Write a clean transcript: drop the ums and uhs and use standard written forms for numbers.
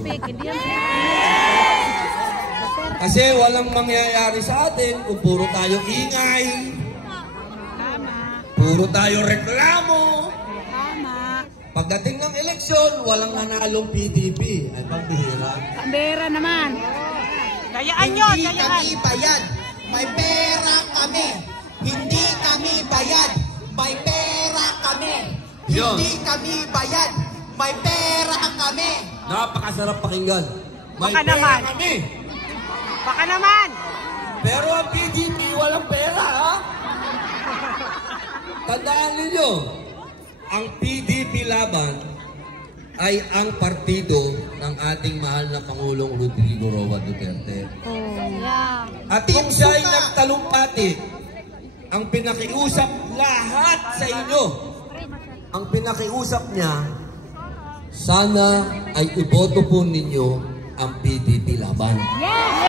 eleksyon. Kasi walang mangyayari sa atin kung puro tayo ingay, puro tayo reklamo. Pagdating ng eleksyon, walang nanalong PDP. Ay, pambihira. Pambihira naman. Kayaan nyo, Hindi kayaan. kami bayad. May pera kami. Hindi kami bayad. May pera kami. Yun. Hindi kami bayad. May pera kami. Napakasarap pakinggan. May Baka pera naman. kami. Baka naman. Pero ang PDP walang pera, ha? Tandaan ninyo, ang PDP laban ay ang partido ng ating mahal na Pangulong Rodrigo Roa Duterte. At kung siya ay nagtalumpati, ang pinakiusap lahat sa inyo, ang pinakiusap niya, sana ay iboto po ninyo ang PDP laban.